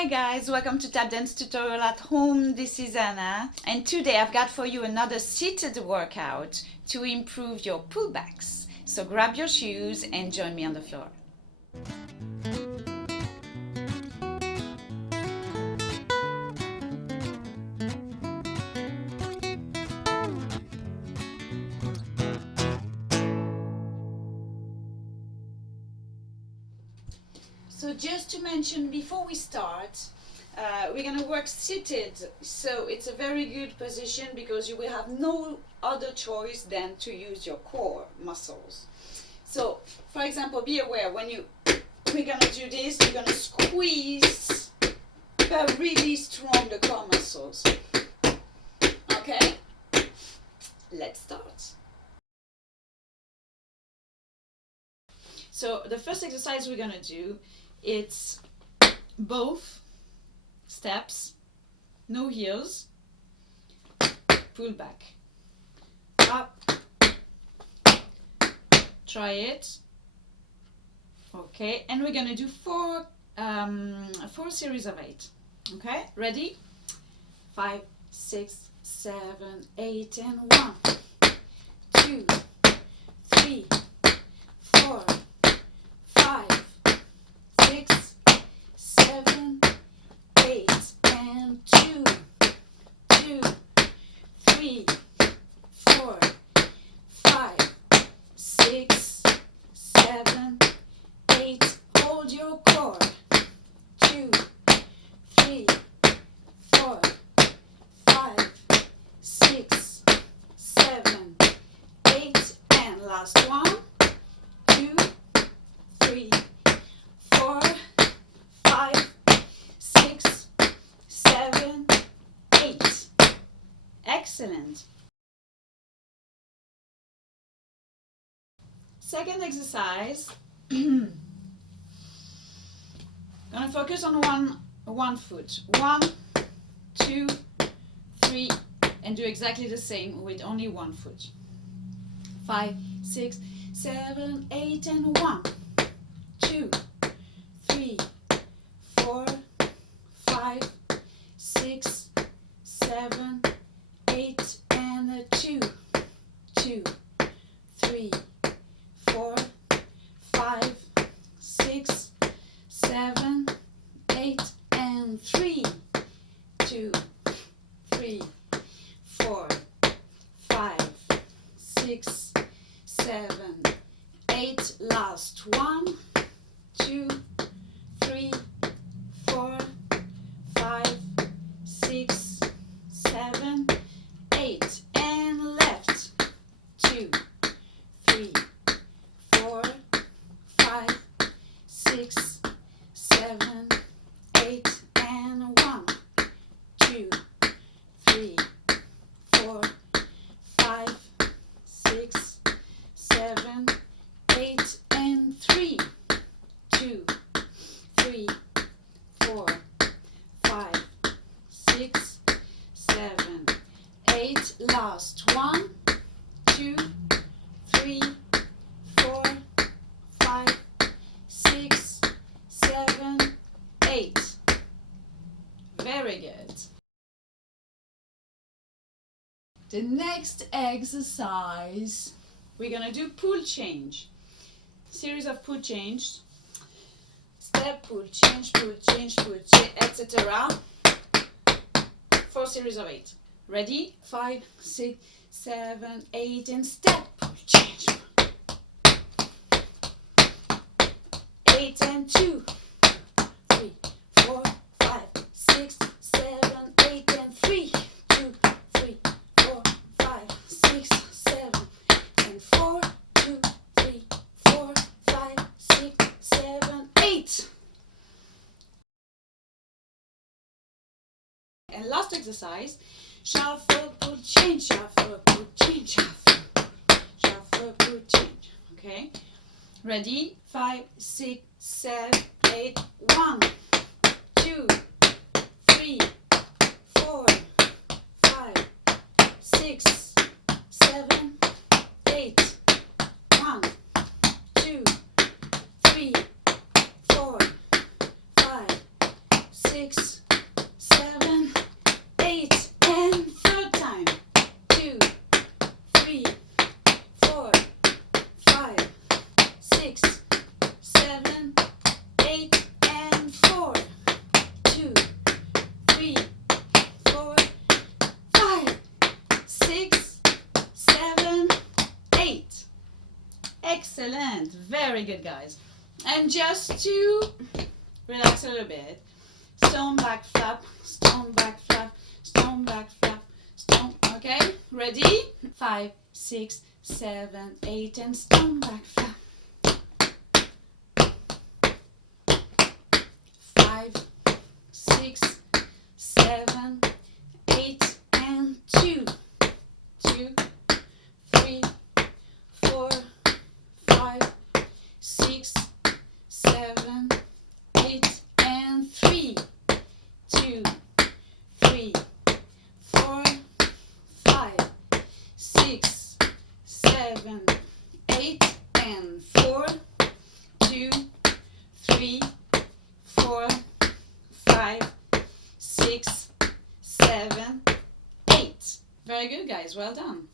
Hi guys, welcome to Tap Dance Tutorial at Home. This is Anna, and today I've got for you another seated workout to improve your pullbacks. So grab your shoes and join me on the floor. So just to mention before we start, we're going to work seated, so it's a very good position because you will have no other choice than to use your core muscles. So for example, be aware when we're going to do this, you're going to squeeze but really strong the core muscles. Okay, let's start. So the first exercise we're going to do, it's both steps, no heels, pull back, up, try it. Okay, and we're gonna do four series of 8. Okay, ready? 5, 6, 7, 8, and 1, 2, 3, 4, 5, 6, 7, 8, and 2, 2, 3, 4, 5, 6, 7, 8. Hold your core. 2, 3, 4, 5, 6, 7, 8, and last one. 2, 3, 4, 5, 6, 7, 8. Excellent. Second exercise. Gonna focus on one foot. 1, 2, 3, and do exactly the same with only one foot. 5, 6, 7, 8, and 1, 2, 3, 4, 5, 6, 7, 8, and 2, 2, 3, 4, 5, 6, 7, 8, and 3, 2, 3, 4, 5, 6, 7, 8. Last 1, 2, 3, 4, 5, 6, 7, 8, and left. 2, 3, 4, 5, 6, 7, 8, and 1, 2, 3, 4, 5, 6, 7, 8, and 3, 2, 3, 4, 5, 6, 7, 8. Last 1, 2, 3, 4, 5, 6, 7, 8. Very good. The next exercise, we're gonna do pull change. Series of pull change. Step, pull change, etc. 4 series of 8. Ready? 5, 6, 7, 8, and step, pull change. 8 and 2, 3, 4, 5, 6, 7, 8, and 3, 2, 3, 4, 5, 6, 7, and 4, 2, 3, 4, 5, 6, 7, 8. And last exercise, shuffle, pull, change, shuffle, pull, change, shuffle, shuffle, pull, change. Okay? Ready? 5, 6, 7, 8, 1, 2, 3, 4, 5, 6, 7, 8, 1, 2, 3, 4, 5, 6, 6, 7, 8, and third time. 2, 3, 4, 5, 6, 7, 8, and 4. 2, 3, 4, 5, 6, 7, 8. Excellent. Very good, guys. And just to relax a little bit, stone back flap, stone back flap, stone back flap, stone. Okay, ready? 5, 6, 7, 8, and stone back flap. 5, 6, 7, 8, and 2, 2, 3, 4, 5, 6, 7, 8, and 3, 2, 3, 4, 5, 6, 7, 8, and 4, 2, 3, 4, 5, 6, 7, 8. Very good, guys. Well done.